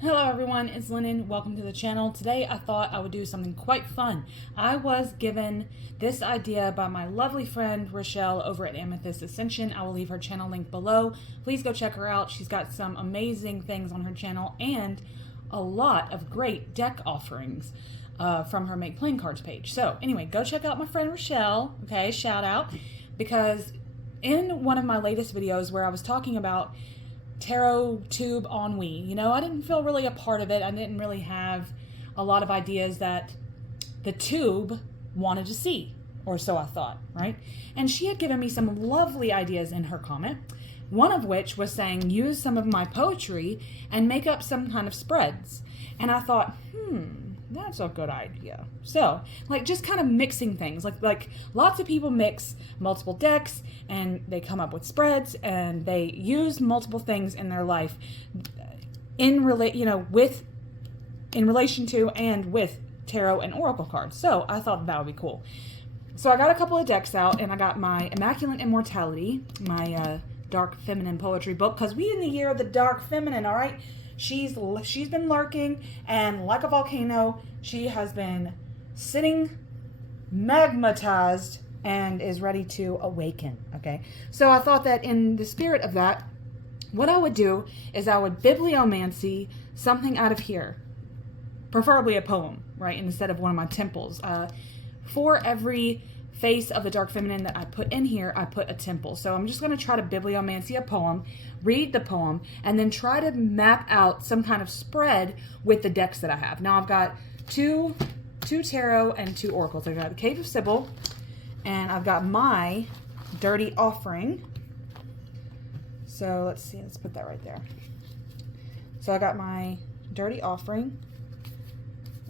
Hello everyone, it's Lennon. Welcome to the channel. Today I thought I would do something quite fun. I was given this idea by my lovely friend Rachele over at Amethyst Ascension. I will leave her channel link below. Please go check her out. She's got some amazing things on her channel and a lot of great deck offerings from her Make Playing Cards page. So anyway, go check out my friend Rachele, okay, shout out, because in one of my latest videos where I was talking about tarot tube ennui, I didn't feel really a part of it. I didn't really have a lot of ideas that the tube wanted to see, or so I thought, right? And she had given me some lovely ideas in her comment, one of which was saying use some of my poetry and make up some kind of spreads. And I thought, that's a good idea. So, just kind of mixing things. Like lots of people mix multiple decks and they come up with spreads and they use multiple things in their life in relation to and with tarot and oracle cards. So, I thought that would be cool. So, I got a couple of decks out and I got my Immaculate Immortality, my dark feminine poetry book, because we in the year of the dark feminine, all right? She's been lurking, and like a volcano, she has been sitting magmatized and is ready to awaken, okay? So I thought that in the spirit of that, what I would do is I would bibliomancy something out of here, preferably a poem, right, instead of one of my temples. For every face of the dark feminine that I put in here, I put a temple. So I'm just going to try to bibliomancy a poem, read the poem, and then try to map out some kind of spread with the decks that I have. Now I've got two tarot and two oracles. I've got the Cave of Sybil, and I've got my Dirty Offering. So let's see, let's put that right there. So I got my Dirty Offering.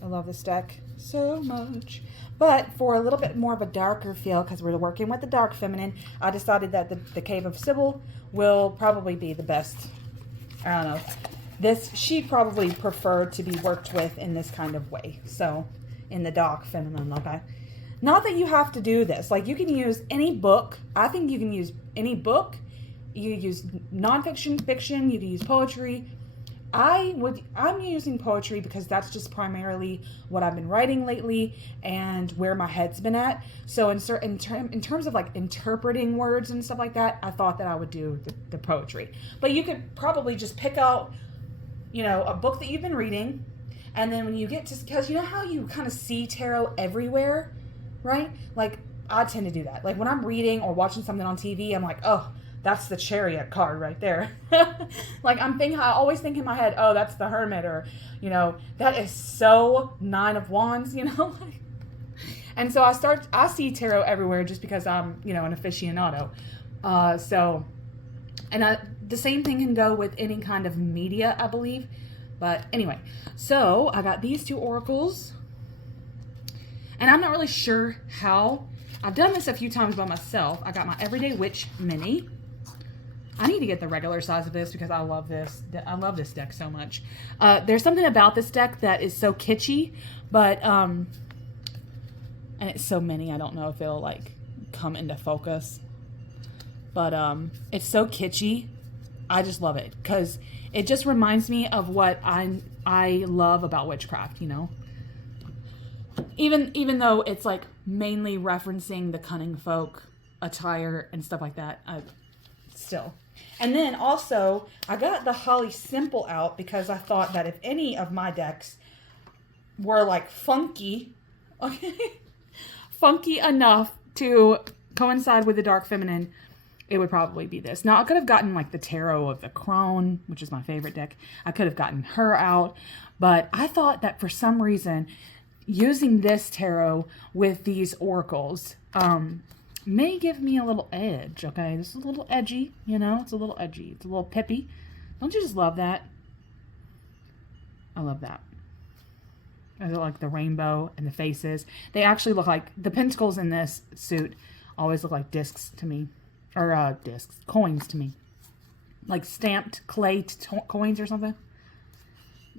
I love this deck so much. But for a little bit more of a darker feel, because we're working with the dark feminine, I decided that the Cave of Sybil will probably be the best. I don't know. She probably preferred to be worked with in this kind of way. So, in the dark feminine, okay? Not that you have to do this. You can use any book. I think you can use any book. You can use nonfiction, fiction. You can use poetry. I'm using poetry because that's just primarily what I've been writing lately and where my head's been at. So in terms of interpreting words and stuff like that, I thought that I would do the poetry. But you could probably just pick out, a book that you've been reading, and then when you get to, because you know how you kind of see tarot everywhere, right? I tend to do that. When I'm reading or watching something on TV, I'm like, oh, that's the Chariot card right there. I always think in my head, oh, that's the Hermit, or, that is so Nine of Wands, And so I see tarot everywhere just because I'm, an aficionado. The same thing can go with any kind of media, I believe. But anyway, so I got these two oracles. And I'm not really sure how. I've done this a few times by myself. I got my Everyday Witch Mini. I need to get the regular size of this because I love this. I love this deck so much. There's something about this deck that is so kitschy, but and it's so many. I don't know if it'll come into focus, but it's so kitschy. I just love it because it just reminds me of what I love about witchcraft. Even though it's mainly referencing the cunning folk attire and stuff like that, still. And then also, I got the Holly Simple out because I thought that if any of my decks were funky, okay, funky enough to coincide with the dark feminine, it would probably be this. Now, I could have gotten the Tarot of the Crone, which is my favorite deck. I could have gotten her out, but I thought that for some reason, using this tarot with these oracles, may give me a little edge, okay? This is a little edgy, it's a little edgy. It's a little pippy. Don't you just love that? I love that. I like the rainbow and the faces. They actually look like, the pentacles in this suit always look like discs to me. Or, coins to me. Stamped clay coins or something.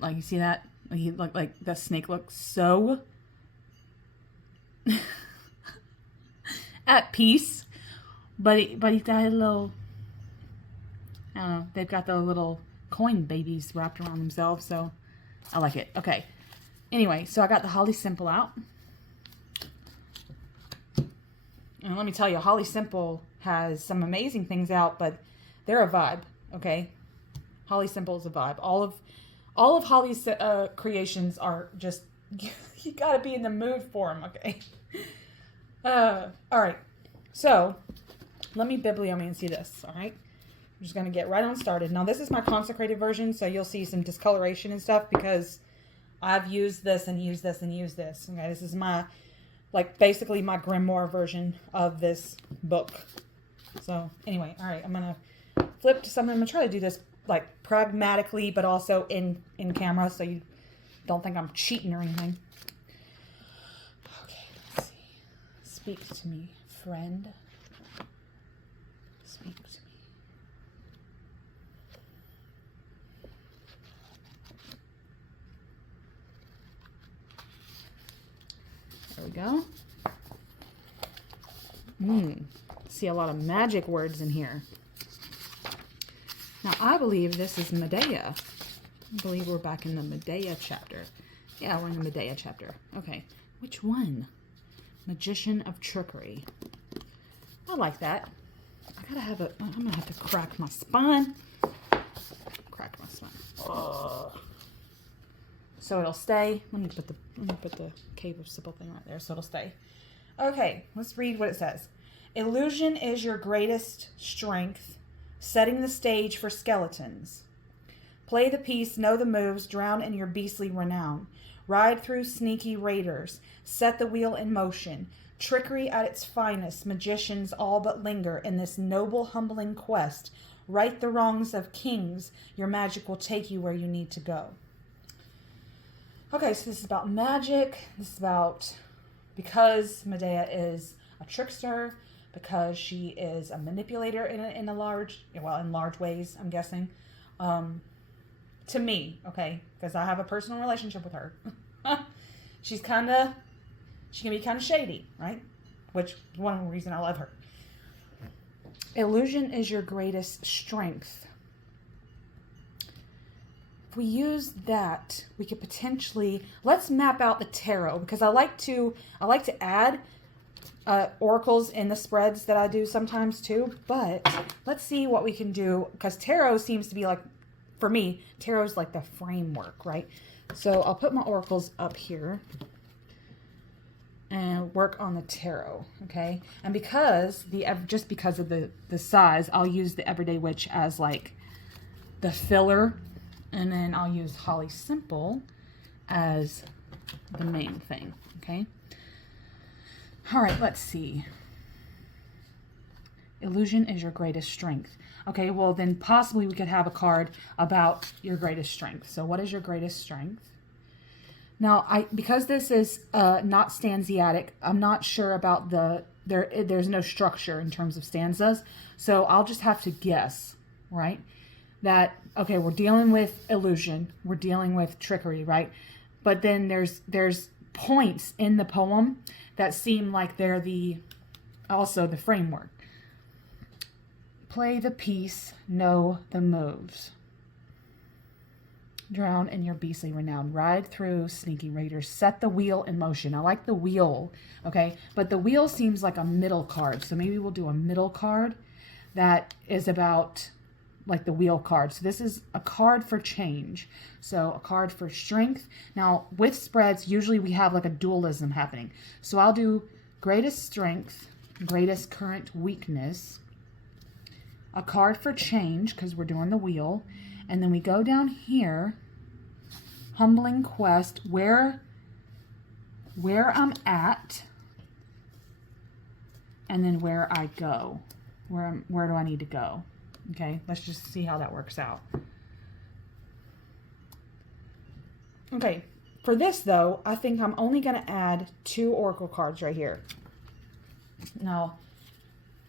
You see that? Like the snake looks so at peace, but he's got a little, I don't know, they've got the little coin babies wrapped around themselves, so I like it. Okay. Anyway, so I got the Holly Simple out. And let me tell you, Holly Simple has some amazing things out, but they're a vibe, okay? Holly Simple is a vibe. All of Holly's creations are just, you gotta be in the mood for them, okay? All right. So, let me bibliomancy this, all right? I'm just gonna get right on started. Now, this is my consecrated version, so you'll see some discoloration and stuff because I've used this and used this and used this. Okay, this is my, like, basically my grimoire version of this book. So, anyway, all right, I'm going to flip to something. I'm going to try to do this, like, pragmatically, but also in camera, so you don't think I'm cheating or anything. Okay, let's see. Speak to me, friend. Speak to me. There we go. See a lot of magic words in here. Now, I believe this is Medea. I believe we're back in the Medea chapter. Yeah, we're in the Medea chapter. Okay, which one? Magician of Trickery. I like that. I'm gonna have to crack my spine. Crack my spine. Oh. So it'll stay. Let me put the Cave of Sybil thing right there so it'll stay. Okay, let's read what it says. Illusion is your greatest strength, setting the stage for skeletons. Play the piece, know the moves, drown in your beastly renown. Ride through sneaky raiders, set the wheel in motion. Trickery at its finest, magicians all but linger in this noble, humbling quest. Right the wrongs of kings, your magic will take you where you need to go. Okay, so this is about magic. This is about, because Medea is a trickster, because she is a manipulator in large ways, I'm guessing. To me, okay, because I have a personal relationship with her. she can be kind of shady, right? Which is one reason I love her. Illusion is your greatest strength. If we use that, we could potentially, let's map out the tarot, because I like to add oracles in the spreads that I do sometimes too, but let's see what we can do, because tarot seems to be like, for me, tarot's like the framework, right? So I'll put my oracles up here and work on the tarot, okay? And because just because of the size, I'll use the Everyday Witch as like the filler. And then I'll use Holly Simple as the main thing, okay? All right, let's see. Illusion is your greatest strength. Okay, well then possibly we could have a card about your greatest strength. So what is your greatest strength? Now, because this is not stanziatic, I'm not sure about there's no structure in terms of stanzas. So I'll just have to guess, right? That, okay, we're dealing with illusion, we're dealing with trickery, right? But then there's points in the poem that seem like they're also the framework. Play the piece, know the moves. Drown in your beastly renown. Ride through sneaky raiders. Set the wheel in motion. I like the wheel, okay? But the wheel seems like a middle card. So maybe we'll do a middle card that is about like the wheel card. So this is a card for change. So a card for strength. Now with spreads, usually we have like a dualism happening. So I'll do greatest strength, greatest current weakness, a card for change because we're doing the wheel. And then we go down here, humbling quest, where I'm at, and then where I go. Where do I need to go? Okay, let's just see how that works out. Okay, for this though, I think I'm only going to add 2 oracle cards right here. Now,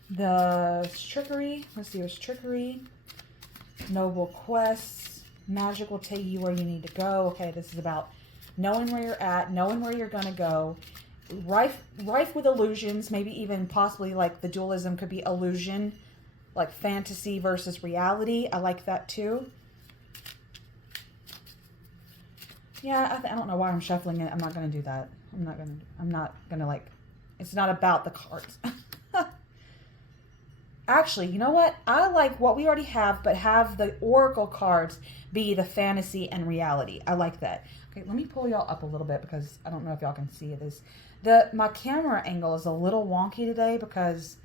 the trickery, let's see, there's trickery, noble quests, magic will take you where you need to go. Okay, this is about knowing where you're at, knowing where you're going to go. Rife with illusions, maybe even possibly like the dualism could be illusion, like fantasy versus reality. I like that too. Yeah, I don't know why I'm shuffling it. I'm not going to do that. I'm not going to like, it's not about the cards. Actually, you know what? I like what we already have, but have the oracle cards be the fantasy and reality. I like that. Okay, let me pull y'all up a little bit because I don't know if y'all can see this. My camera angle is a little wonky today because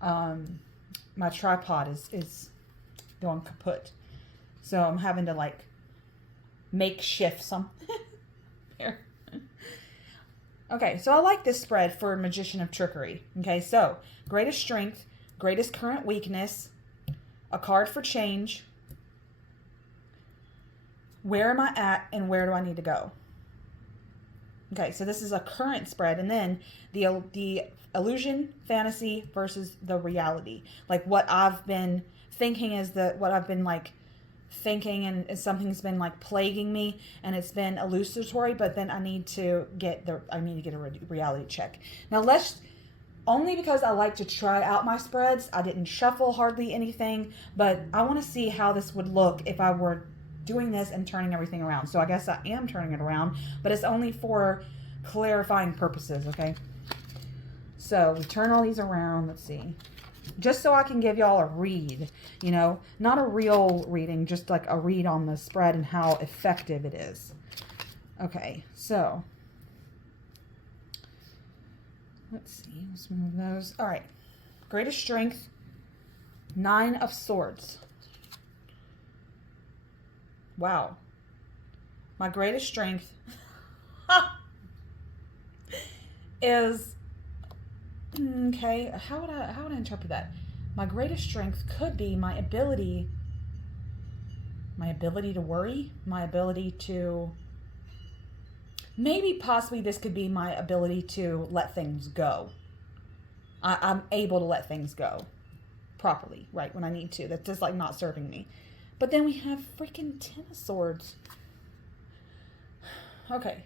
my tripod is going kaput. So I'm having to like makeshift something here. Okay, so I like this spread for Magician of Trickery. Okay, so greatest strength, greatest current weakness, a card for change, where am I at and where do I need to go? Okay, so this is a current spread, and then the illusion, fantasy versus the reality. Like what I've been thinking is what I've been like thinking, and something's been like plaguing me, and it's been illusory. But then I need to get a reality check. Now only because I like to try out my spreads. I didn't shuffle hardly anything, but I want to see how this would look if I were doing this and turning everything around. So I guess I am turning it around, but it's only for clarifying purposes, okay? So we turn all these around. Let's see. Just so I can give y'all a read, you know, not a real reading, just like a read on the spread and how effective it is. Okay, so let's see. Let's move those. All right. Greatest strength, 9 of Swords. Wow. My greatest strength is, okay, how would I interpret that? My greatest strength could be my ability to worry, my ability to, maybe possibly this could be my ability to let things go. I'm able to let things go properly, right, when I need to. That's just like not serving me. But then we have freaking 10 of Swords. Okay,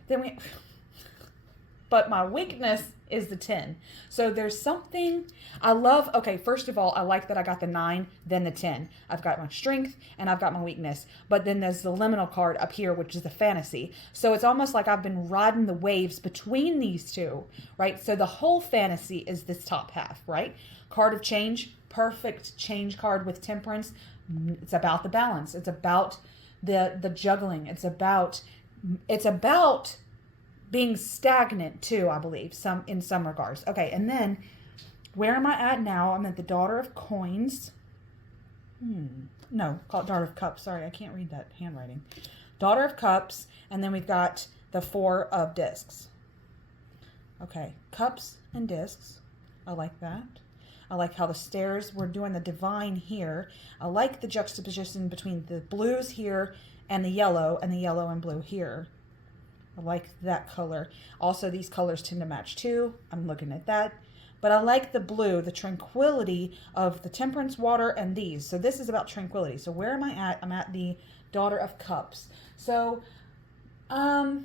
but my weakness is the 10. So there's something I love. Okay, first of all, I like that I got the 9, then the 10. I've got my strength and I've got my weakness. But then there's the liminal card up here, which is the fantasy. So it's almost like I've been riding the waves between these two, right? So the whole fantasy is this top half, right? Card of change, perfect change card with temperance. It's about the balance. It's about the juggling. It's about being stagnant too, I believe, in some regards. Okay, and then where am I at now? I'm at the Daughter of Coins. No, call it Daughter of Cups. Sorry, I can't read that handwriting. Daughter of Cups, and then we've got the 4 of Discs. Okay, Cups and Discs. I like that. I like how the stairs, we're doing the divine here. I like the juxtaposition between the blues here and the yellow and blue here. I like that color. Also, these colors tend to match too. I'm looking at that. But I like the blue, the tranquility of the temperance water and these. So this is about tranquility. So where am I at? I'm at the Daughter of Cups. So, I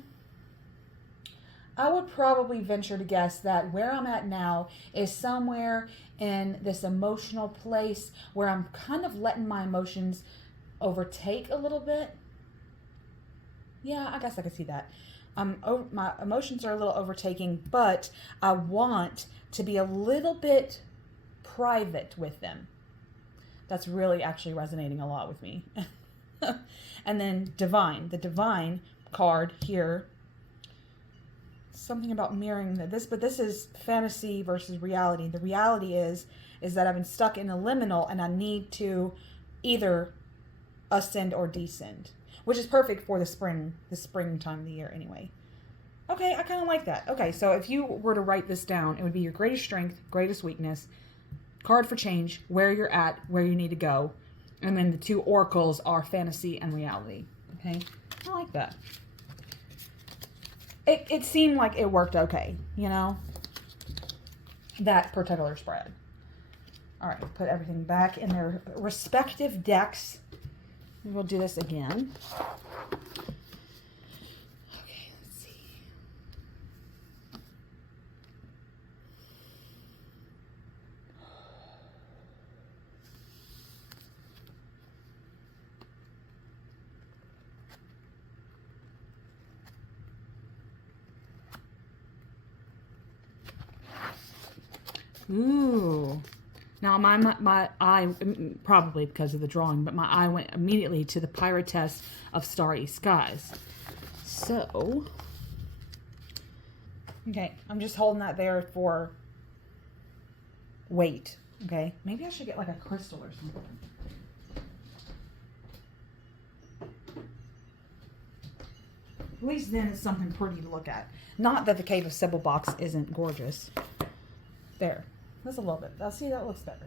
would probably venture to guess that where I'm at now is somewhere in this emotional place where I'm kind of letting my emotions overtake a little bit. Yeah, I guess I could see that. My emotions are a little overtaking, but I want to be a little bit private with them. That's really actually resonating a lot with me. And then divine, the divine card here. Something about mirroring this, but this is fantasy versus reality. The reality is that I've been stuck in a liminal and I need to either ascend or descend, which is perfect for the springtime of the year anyway. Okay, I kind of like that. Okay, so if you were to write this down, it would be your greatest strength, greatest weakness, card for change, where you're at, where you need to go, and then the 2 oracles are fantasy and reality. Okay, I like that. It seemed like it worked okay, you know, that particular spread. All right, put everything back in their respective decks. We'll do this again. Okay, let's see. Ooh. Now, my eye, probably because of the drawing, but my eye went immediately to the Piratess of Starry Skies. So, okay, I'm just holding that there for weight, okay? Maybe I should get like a crystal or something. At least then it's something pretty to look at. Not that the Cave of Sybil box isn't gorgeous. There. That's a little bit. I'll see, that looks better.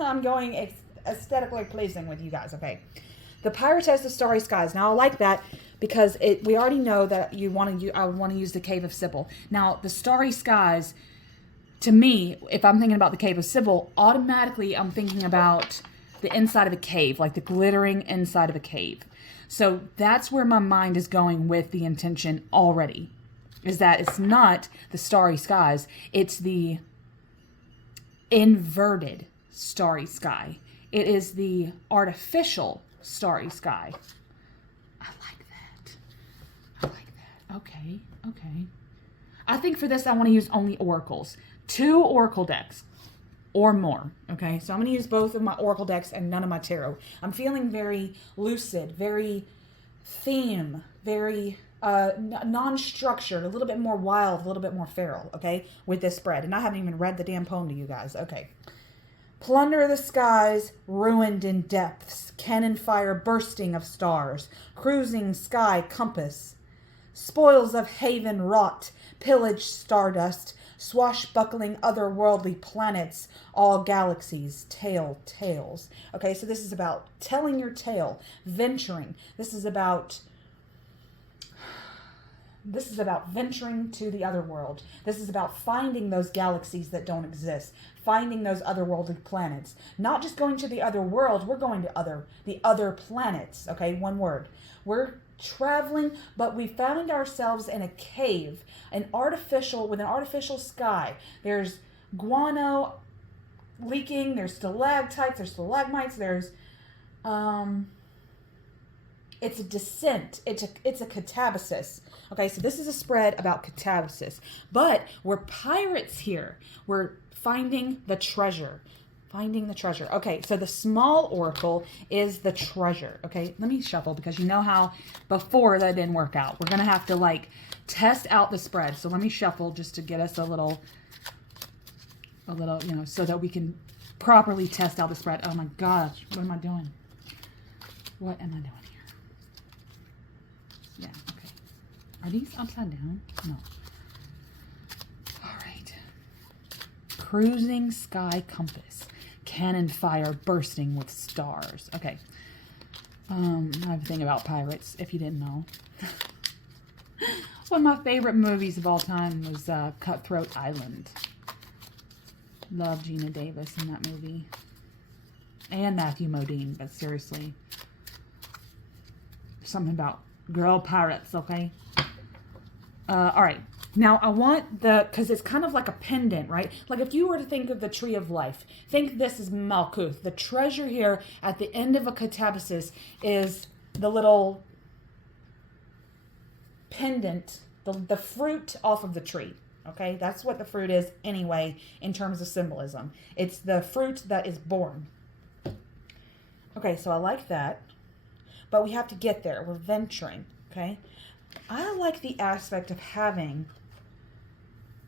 I'm going aesthetically pleasing with you guys, okay? The Piratess of Starry Skies. Now, I like that because we already know that I would want to use the Cave of Sybil. Now, the Starry Skies, to me, if I'm thinking about the Cave of Sybil, automatically I'm thinking about the inside of a cave, like the glittering inside of a cave. So that's where my mind is going with the intention already, is that it's not the starry skies, it's the inverted starry sky. It is the artificial starry sky. I like that. I like that. Okay, okay. I think for this I want to use only oracles. 2 oracle decks or more. Okay, so I'm going to use both of my oracle decks and none of my tarot. I'm feeling very lucid, very theme, very non-structured, a little bit more wild, a little bit more feral, okay, with this spread. And I haven't even read the damn poem to you guys. Okay. Plunder the skies, ruined in depths, cannon fire bursting of stars, cruising sky compass, spoils of haven wrought, pillage stardust, swashbuckling otherworldly planets, all galaxies, tales. Okay, so this is about telling your tale, venturing. This is about venturing to the other world. This is about finding those galaxies that don't exist, finding those otherworldly planets. Not just going to the other world, we're going to the other planets. Okay, one word. We're traveling, but we found ourselves in a cave, with an artificial sky. There's guano leaking, there's stalactites, there's stalagmites, there's it's a descent. It's a catabasis. Okay, so this is a spread about catabasis. But we're pirates here. We're finding the treasure. Finding the treasure. Okay, so the small oracle is the treasure. Okay, let me shuffle because you know how before that didn't work out. We're going to have to like test out the spread. So let me shuffle just to get us a little, you know, so that we can properly test out the spread. Oh my gosh, what am I doing? What am I doing here? Yeah, okay. Are these upside down? No. All right. Cruising sky compass. Cannon fire bursting with stars. Okay. I have a thing about pirates, if you didn't know. One of my favorite movies of all time was Cutthroat Island. Love Gina Davis in that movie. And Matthew Modine, but seriously. Something about girl pirates, okay? All right. Now, I want because it's kind of like a pendant, right? Like if you were to think of the tree of life, think this is Malkuth. The treasure here at the end of a catabasis is the little pendant, the fruit off of the tree, okay? That's what the fruit is anyway in terms of symbolism. It's the fruit that is born. Okay, so I like that. But we have to get there. We're venturing, okay? I like the aspect of having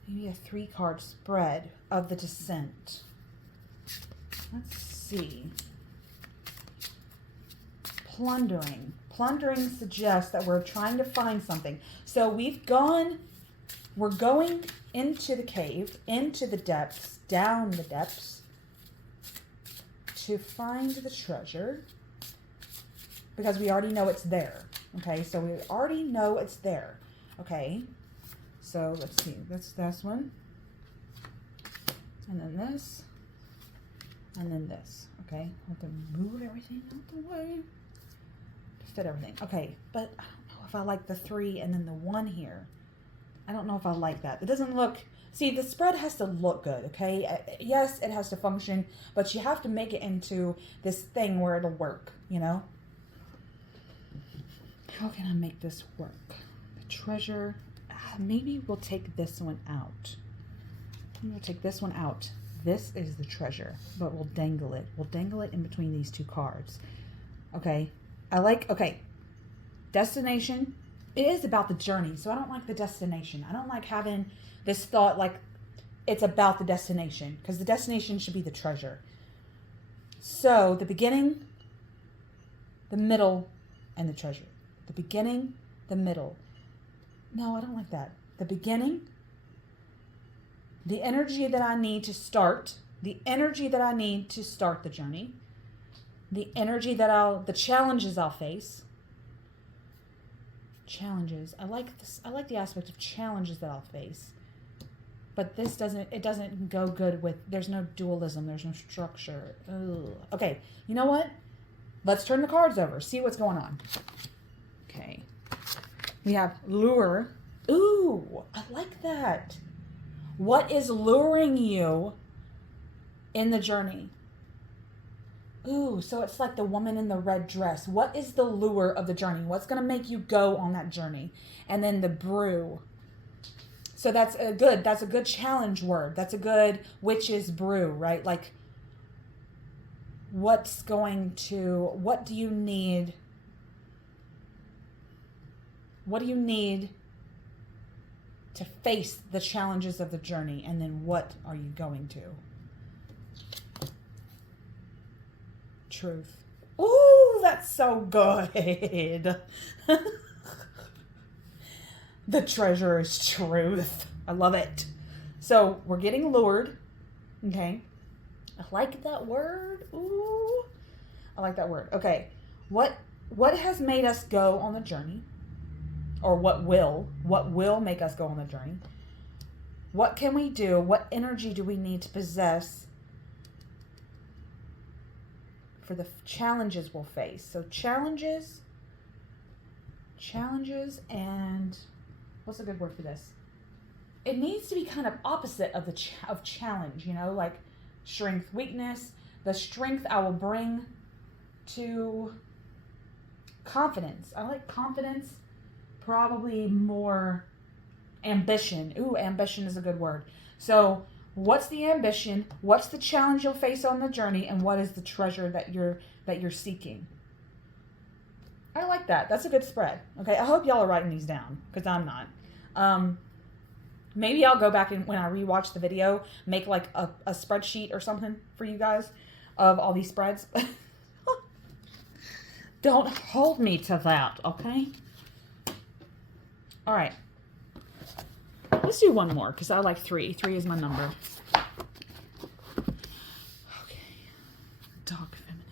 maybe a 3-card spread of the descent. Let's see. Plundering. Plundering suggests that we're trying to find something. So we're going into the cave, into the depths, down the depths, to find the treasure. Because we already know it's there. Okay, so we already know it's there. Okay, so let's see. That's this one. And then this. And then this. Okay, I have to move everything out the way to fit everything. Okay, but I don't know if I like the 3 and then the 1 here. I don't know if I like that. It doesn't look... See, the spread has to look good, okay? Yes, it has to function, but you have to make it into this thing where it'll work, you know? How can I make this work? The treasure. Maybe we'll take this one out. Maybe we'll take this one out. this is the treasure, but we'll dangle it. We'll dangle it in between these two cards. Okay. Okay. Destination. It is about the journey. So I don't like the destination. I don't like having this thought like it's about the destination, because the destination should be the treasure. So the beginning, the middle, and the treasure. The beginning, the middle. No, I don't like that. The beginning, the energy that I need to start, the journey, the energy that the challenges I'll face. Challenges. I like this. I like the aspect of challenges that I'll face. But it doesn't go good with, there's no dualism, there's no structure. Ugh. Okay, you know what? Let's turn the cards over, see what's going on. Okay. We have lure. Ooh, I like that. What is luring you in the journey? Ooh, so it's like the woman in the red dress. What is the lure of the journey? What's going to make you go on that journey? And then the brew. So that's a good challenge word. That's a good witch's brew, right? Like, what do you need? What do you need to face the challenges of the journey? And then what are you going to? Truth. Ooh, that's so good. The treasure is truth. I love it. So we're getting lured. Okay. I like that word. Ooh. I like that word. Okay. What has made us go on the journey? Or what will make us go on the journey? What can we do? What energy do we need to possess for the challenges we'll face? So challenges, and what's a good word for this? It needs to be kind of opposite of of challenge, like strength, weakness. The strength I will bring to confidence. I like confidence, probably more ambition. Ooh, ambition is a good word. So what's the ambition? What's the challenge you'll face on the journey? And what is the treasure that you're seeking? I like that. That's a good spread. Okay, I hope y'all are writing these down, because I'm not. Maybe I'll go back and when I rewatch the video, make like a spreadsheet or something for you guys of all these spreads. Don't hold me to that, okay? All right. Let's do one more, because I like 3. 3 is my number. Okay. Dark feminine.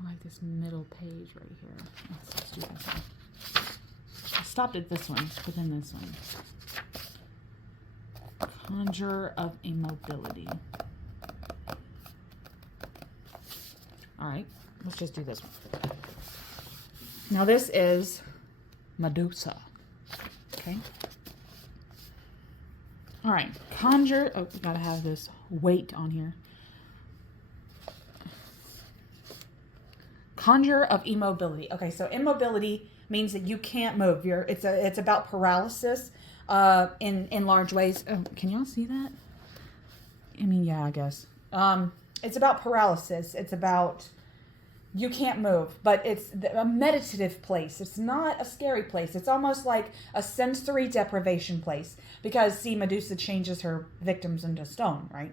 I like this middle page right here. Let's do this one. I stopped at this one, but then this one. Conjure of Immobility. All right, let's just do this one. Now this is Medusa. Okay. All right, conjure. Oh, gotta have this weight on here. Conjure of Immobility. Okay, so immobility means that you can't move. It's about paralysis in large ways. Oh, can y'all see that? I mean, yeah, I guess. It's about paralysis. It's about you can't move, but it's a meditative place. It's not a scary place. It's almost like a sensory deprivation place, because see, Medusa changes her victims into stone, right?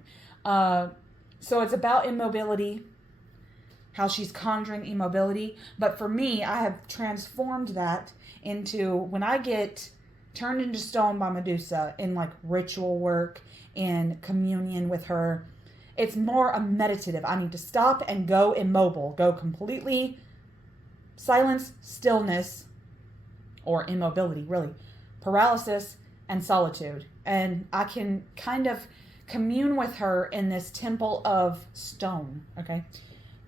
So it's about immobility, how she's conjuring immobility. But for me, I have transformed that into, when I get turned into stone by Medusa in like ritual work, in communion with her, it's more a meditative. I need to stop and go immobile, go completely silence, stillness, or immobility, really, paralysis and solitude. And I can kind of commune with her in this temple of stone, okay?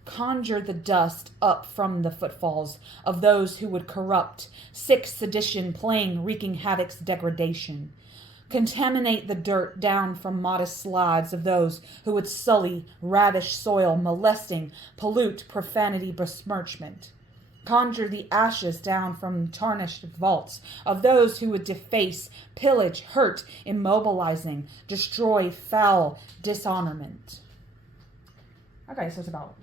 Conjure the dust up from the footfalls of those who would corrupt, sick sedition, playing, wreaking havoc's degradation. contaminate the dirt down from modest slides of those who would sully, ravish soil, molesting, pollute, profanity, besmirchment. Conjure the ashes down from tarnished vaults of those who would deface, pillage, hurt, immobilizing, destroy, foul, dishonorment. Okay, so it's about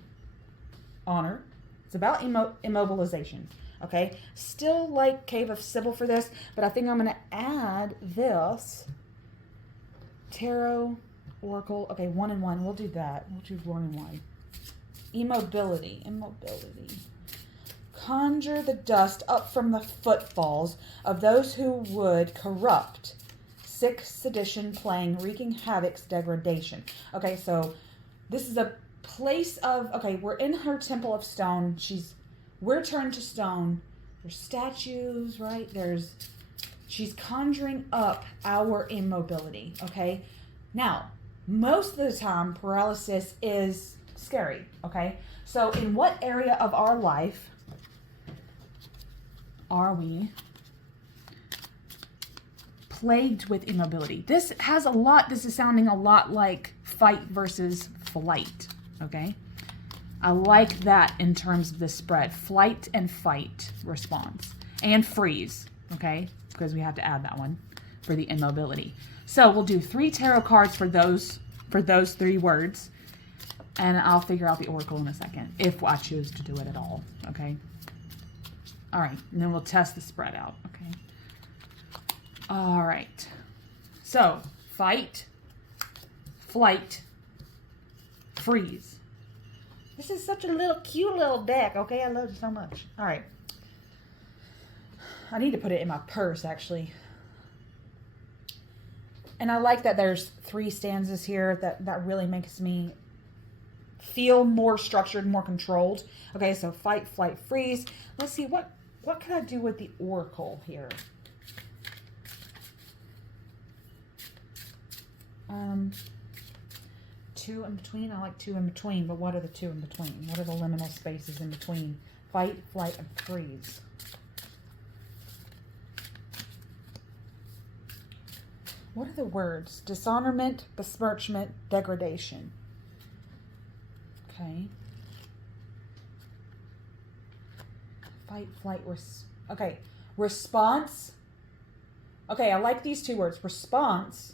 honor. It's about immobilization. Okay, still like Cave of Sybil for this, but I think I'm going to add this. Tarot, Oracle. Okay, 1 and 1. We'll do that. We'll do 1 and 1. Immobility. Conjure the dust up from the footfalls of those who would corrupt, sick, sedition, playing, wreaking havoc's degradation. Okay, so this is a place of, okay, we're in her temple of stone. We're turned to stone. There's statues, right? She's conjuring up our immobility, okay? Now, most of the time, paralysis is scary, okay? So in what area of our life are we plagued with immobility? This is sounding a lot like fight versus flight, okay? I like that in terms of the spread. Flight and fight response. And freeze, okay? Because we have to add that one for the immobility. So we'll do 3 tarot cards for those 3 words. And I'll figure out the oracle in a second, if I choose to do it at all, okay? All right, and then we'll test the spread out, okay? All right. So, fight, flight, freeze. This is such a cute little deck, okay? I love it so much. All right. I need to put it in my purse, actually. And I like that there's 3 stanzas here. That really makes me feel more structured, more controlled. Okay, so fight, flight, freeze. Let's see, what can I do with the oracle here? 2 in between. I like 2 in between, but what are the 2 in between? What are the liminal spaces in between? Fight, flight, and freeze. What are the words? Dishonorment, besmirchment, degradation. Okay. Fight, flight, okay. Response. Okay, I like these 2 words. Response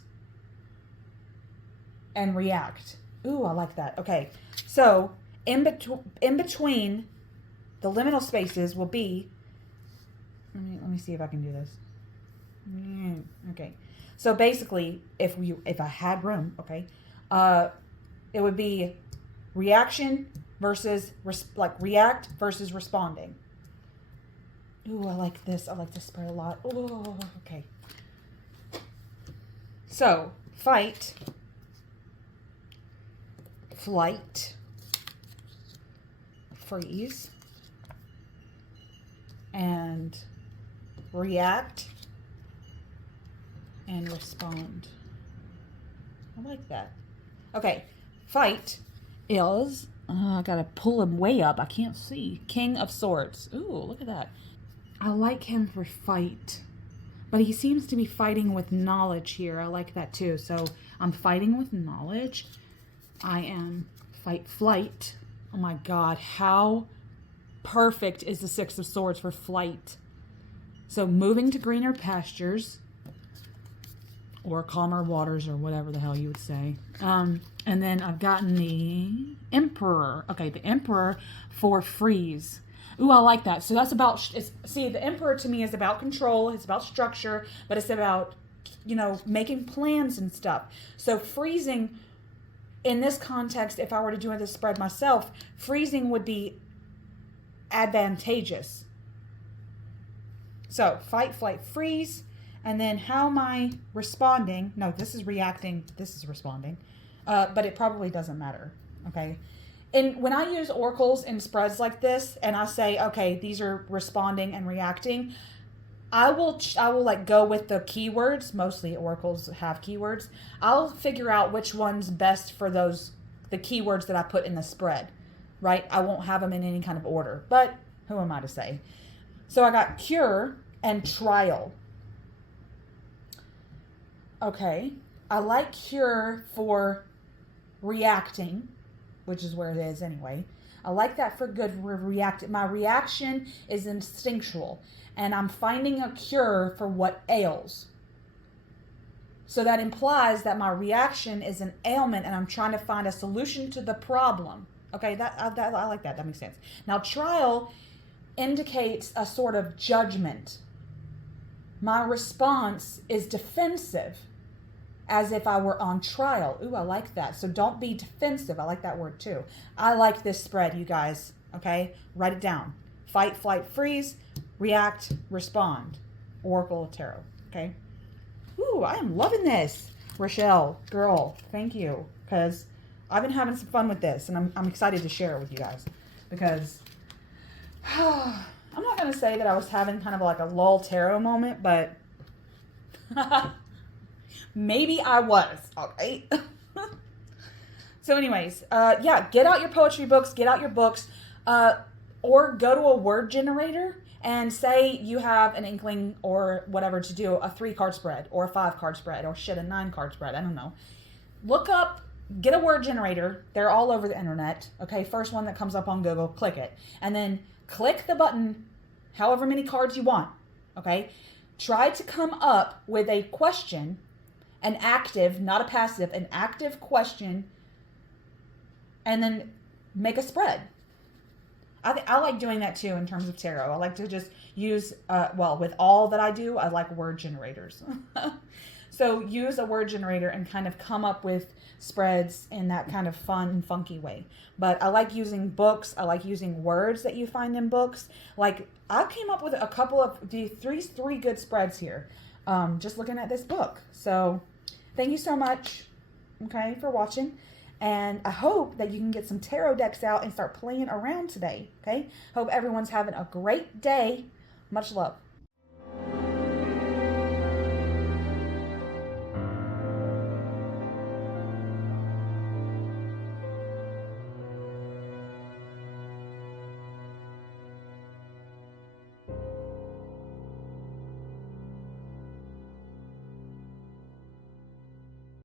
and react. Ooh, I like that. Okay, so in between the liminal spaces will be, let me see if I can do this. Okay, so basically, if I had room, okay, it would be reaction versus react versus responding. Ooh, I like this. I like this spread a lot. Oh, okay. So fight, flight, freeze, and react and respond. I like that. Okay, fight is, I gotta pull him way up. I can't see. King of Swords. Ooh, look at that. I like him for fight, but he seems to be fighting with knowledge here. I like that too. So I'm fighting with knowledge. I am fight, flight. Oh my God, how perfect is the 6 of Swords for flight? So moving to greener pastures or calmer waters or whatever the hell you would say. And then I've gotten the Emperor. Okay, the Emperor for freeze. Ooh, I like that. So that's about, see, the Emperor to me is about control. It's about structure, but it's about, making plans and stuff. So freezing, in this context, if I were to do this spread myself, freezing would be advantageous. So fight, flight, freeze. And then how am I responding? No, this is reacting. This is responding. But it probably doesn't matter. Okay. And when I use oracles in spreads like this, and I say, okay, these are responding and reacting, I will go with the keywords. Mostly oracles have keywords. I'll figure out which one's best for the keywords that I put in the spread, right? I won't have them in any kind of order, but who am I to say? So I got cure and trial. Okay. I like cure for reacting, which is where it is anyway. I like that for good my reaction is instinctual, and I'm finding a cure for what ails. So that implies that my reaction is an ailment and I'm trying to find a solution to the problem. Okay, I like that. That makes sense. Now, trial indicates a sort of judgment. My response is defensive, as if I were on trial. Ooh, I like that. So don't be defensive. I like that word too. I like this spread, you guys. Okay, write it down. Fight, flight, freeze, react, respond. Oracle of Tarot. Okay. Ooh, I am loving this. Rachele, girl, thank you. Because I've been having some fun with this, and I'm excited to share it with you guys. Because I'm not going to say that I was having kind of like a lull tarot moment, but maybe I was, okay? So anyways, yeah, get out your poetry books, get out your books, or go to a word generator and say you have an inkling or whatever to do a 3-card spread or a 5-card spread or a 9-card spread. I don't know. Look up, get a word generator. They're all over the internet. Okay, first one that comes up on Google, click it. And then click the button, however many cards you want. Okay, try to come up with a question, an active, not a passive, an active question, and then make a spread. I like doing that too in terms of tarot. I like to just use, with all that I do, I like word generators. So use a word generator and kind of come up with spreads in that kind of fun, funky way. But I like using books. I like using words that you find in books. Like, I came up with a couple of three good spreads here, just looking at this book. So thank you so much, okay, for watching. And I hope that you can get some tarot decks out and start playing around today, okay? Hope everyone's having a great day. Much love.